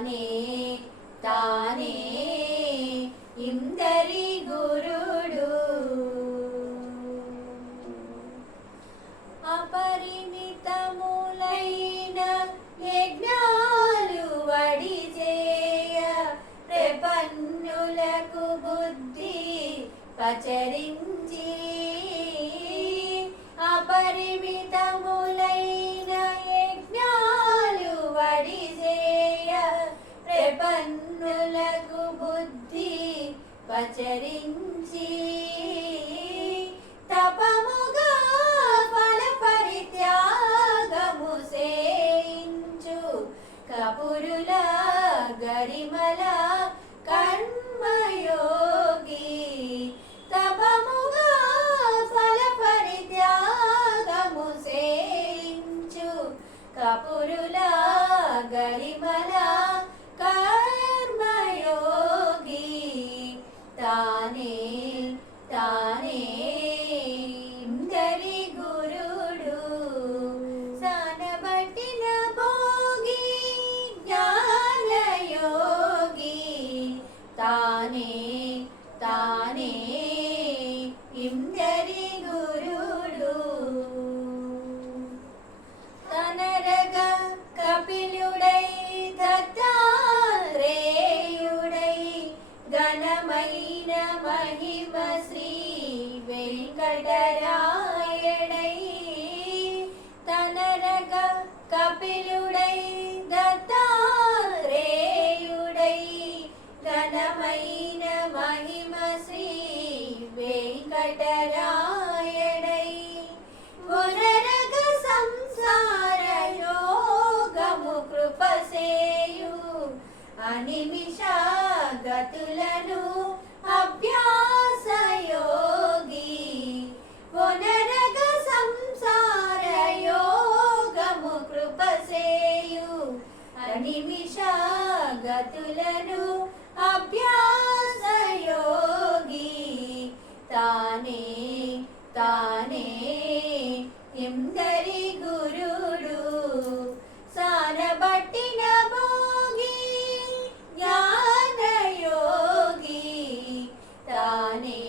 తానే తానే ఇందరి గురుడు అపరిమితములైన యజ్ఞాలు వడిచేయ ప్రపన్నులకు బుద్ధి పచరించి అపరిమితములైన యజ్ఞాలు వడిచేయ ప్రపన్నులకు బుద్ధి పచరించి తపముగా ఫల పరిత్యాగము సేయించు కపురుల గరిమల కర్మయోగి తపముగా ఫల పరిత్యాగము సేయించు కపురుల గరిమల కర్మయోగి తానే తానే ఇందరి గురుడు సానబట్టిన భోగి జ్ఞానయోగి తానే తానే ఇందరి గురుడు తనరగ కపిలుడై దత్తాత్రేయుడై ఘనమైన మహిమ శ్రీ వెంకటరాయడై తనరగ కపిలుడై దత్తాత్రేయుడై ఘనమైన మహిమ శ్రీ వెంకటరాయడై వనరగ సంసార యోగము కృపసేయు అనిమిష గతులను అభ్యాసయోగి వనరగ సంసార యోగము కృపసేయు అనిమిష గతులను అభ్యాసయోగి తానే తానే ఇందరి గురుడు సానబట్టిన భోగి జ్ఞానయోగి తానే